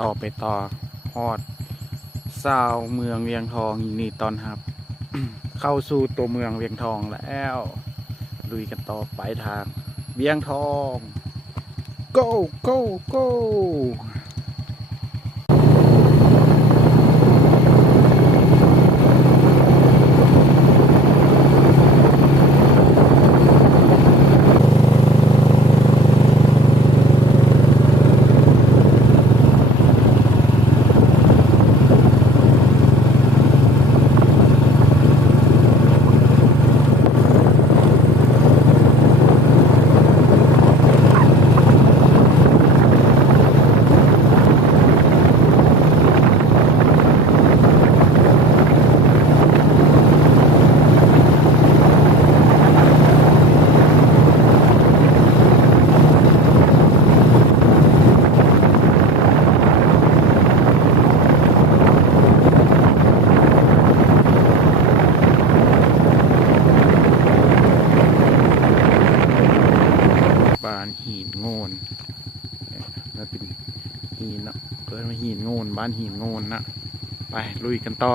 ต่อไปต่อฮอดซาวเมืองเวียงทองนี่ตอนครับ เข้าสู่ตัวเมืองเวียงทองแล้วลุยกันต่อไปทางเวียงทอง go go go บ้านหินโงนแล้วเป็นหินเนาะเกิดมาหินโงนบ้านหินโงนนะไปลุยกันต่อ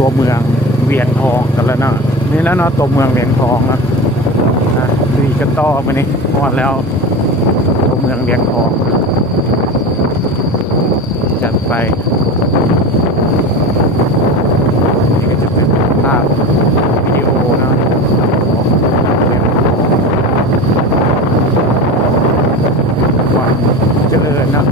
ตัวเมืองเวียงทองกันแล้วเนาะนี่แล้วเนาะตัวเมืองเวียงทองนะลุยกันต่อมานี่พอดแล้วตัวเมืองเวียงทองจัดไปนี่ก็จะเป็นภาพวิดีโอนะความเจริญนะ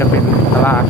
จะเป็นตลาด